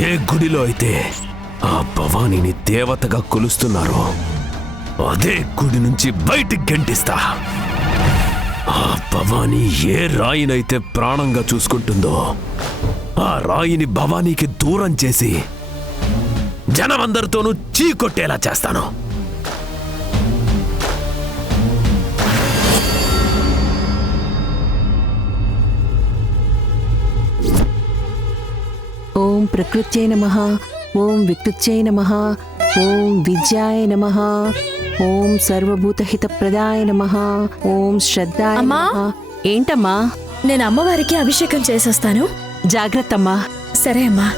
ఏ గుడిలో అయితే ఆ భవానీని దేవతగా కొలుస్తున్నారో అదే గుడి నుంచి బయటికి గెంటిస్తా. ఆ భవానీ ఏ రాయినైతే ప్రాణంగా చూసుకుంటుందో ఆ రాయిని భవానీకి దూరం చేసి జనమందరితోనూ చీకొట్టేలా చేస్తాను. ఓం ప్రకృత్యై నమః, ఓం వికృత్యై నమః, ఓం విద్యాయ నమః, ఓం సర్వభూతహితప్రదాయ నమః, ఓం శ్రద్ధాయ నమః. ఏంటమ్మా? నేను అమ్మవారికి అభిషేకం చేసేస్తాను. జాగ్రత్తమ్మా. సరే అమ్మా.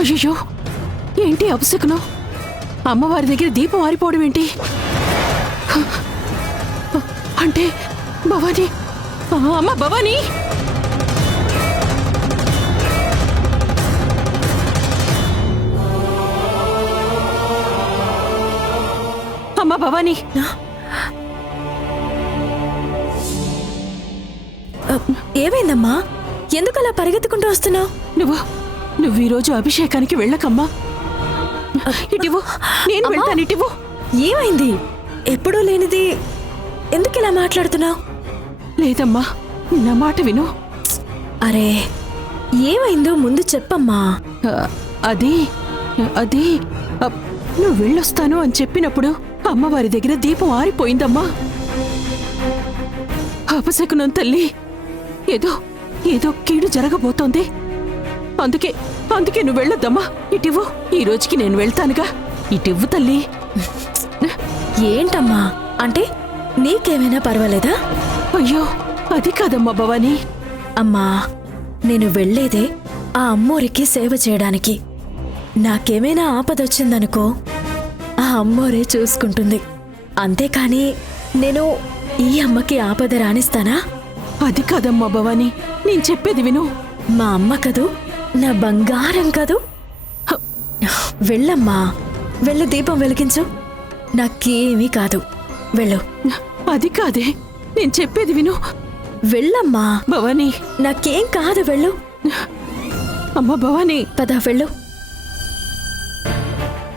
అయ్యో, ఏంటి అపశకునం? అమ్మవారి దగ్గర దీపం ఆరిపోవడం ఏంటి? అంటే భవానీ, అమ్మ భవానీ, అమ్మ భవానీ, ఏమైందమ్మా? ఎందుకలా పరిగెత్తుకుంటూ వస్తున్నావు? నువ్వు ఈరోజు అభిషేకానికి వెళ్ళకమ్మా. ఇటివు, నేను వెళ్తాను. ఇటివు. ఏమైంది? ఎప్పుడూ లేనిది ఎందుకు ఇలా మాట్లాడుతున్నావు? లేదమ్మా, నా మాట విను. అరే, ఏమైందో ముందు చెప్పమ్మా. అది నువ్వు వెళ్ళొస్తాను అని చెప్పినప్పుడు అమ్మవారి దగ్గర దీపం ఆరిపోయిందమ్మా. అపశకునం తల్లి, ఏదో కీడు జరగబోతోంది. అందుకే నువ్వు వెళ్ళొద్దమ్మా. ఇటివ్వు, ఈ రోజుకి నేను వెళ్తానుగా. ఇటివ్వు తల్లి. ఏంటమ్మా అంటే? నీకేమైనా పర్వాలేదా? అయ్యో, అది కాదమ్మా భవానీ. అమ్మా, నేను వెళ్ళేదే ఆ అమ్మోరికి సేవ చేయడానికి. నాకేమైనా ఆపదొచ్చిందనుకో ఆ అమ్మోరే చూసుకుంటుంది. అంతేకాని నేను ఈ అమ్మకి ఆపద రాణిస్తానా? అది కాదమ్మా భవానీ, నేను చెప్పేది విను. మా అమ్మ కదూ, నా బంగారం కదూ. వెళ్ళమ్మా, వెళ్ళు, దీపం వెలిగించు. నాకేమీ కాదు, వెళ్ళు. అది కాదే, నేను చెప్పేది విను. వెళ్ళమ్మా భవానీ, నాకేం కాదు, వెళ్ళు. అమ్మ భవానీ, పద, వెళ్ళు.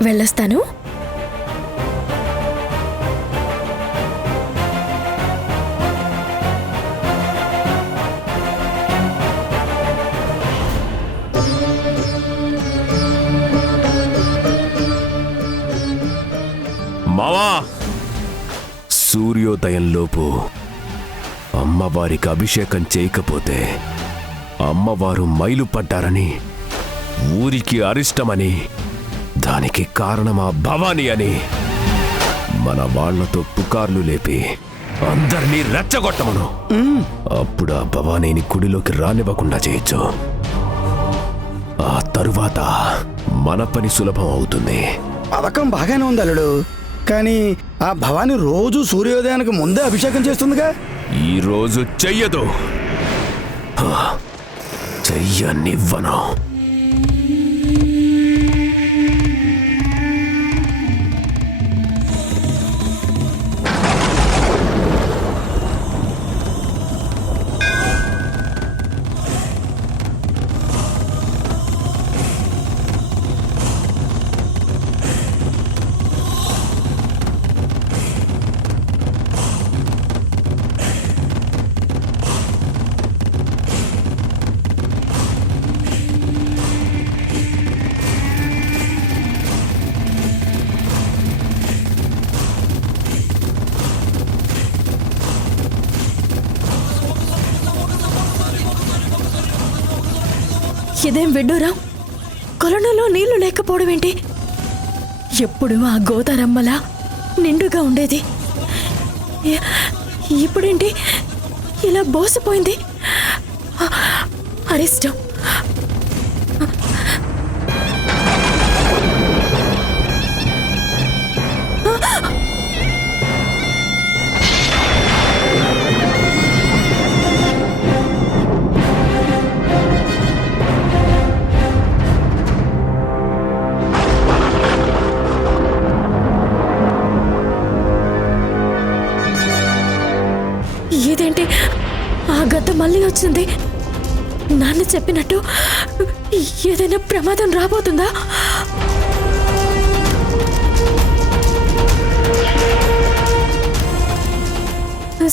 వెళ్ళొస్తాను. మావా, సూర్యోదయంలోపు అమ్మవారికి అభిషేకం చేయకపోతే అమ్మవారు మైలు పడ్డారని, ఊరికి అరిష్టమని, దానికి కారణమా భవానీ అని మన వాళ్లతో పుకార్లు లేపి అందరినీ రెచ్చగొట్టమను. అప్పుడు ఆ భవానీని గుడిలోకి రానివ్వకుండా చేయొచ్చు. ఆ తరువాత మన పని సులభం అవుతుంది. పథకం బాగానే ఉంది అల్లుడు, కానీ ఆ భవానీ రోజు సూర్యోదయానికి ముందే అభిషేకం చేస్తుందిగా. ఈ రోజు చెయ్యదు, చెయ్యనివ్వను. ఇదేం విడ్డూరం? కొలనులో నీళ్లు లేకపోవడం ఏంటి? ఎప్పుడు ఆ గోదారమ్మలా నిండుగా ఉండేది, ఇప్పుడేంటి ఇలా బోసిపోయింది? అరిష్టం. మళ్ళీ వచ్చింది. నాన్న చెప్పినట్టు ఏదైనా ప్రమాదం రాబోతుందా?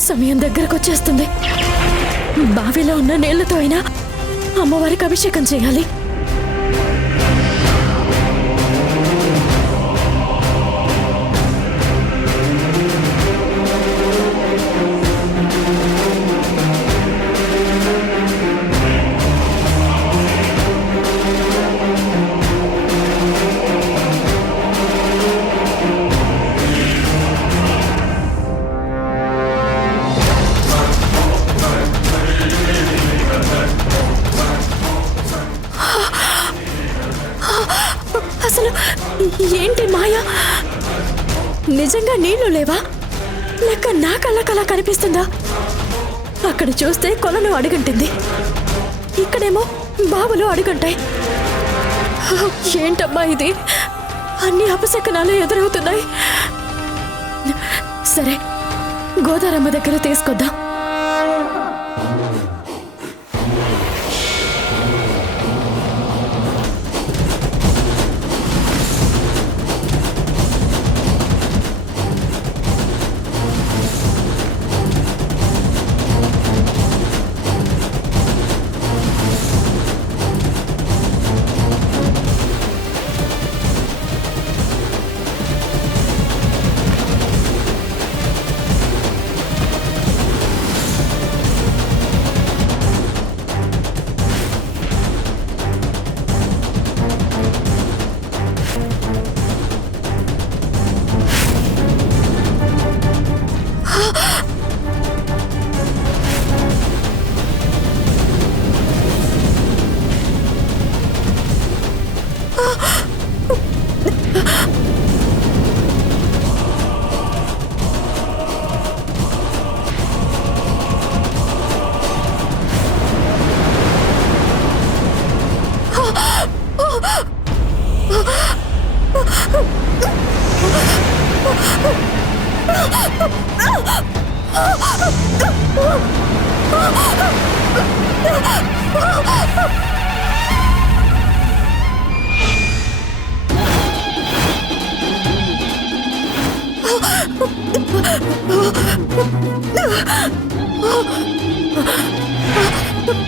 సమయం దగ్గరకు వచ్చేస్తుంది. బావిలో ఉన్న నీళ్లతో అయినా అమ్మవారికి అభిషేకం చేయాలి. అసలు ఏంటి మాయా? నిజంగా నీళ్లు లేవా? లేక నా కళ్ళకలా కనిపిస్తుందా? అక్కడ చూస్తే కొలను అడుగంటింది, ఇక్కడేమో బావులు అడుగంటాయి. ఏంటమ్మా ఇది? అన్ని అపశకనాలు ఎదురవుతున్నాయి. సరే, గోదారమ్మ దగ్గర తీసుకొద్దాం.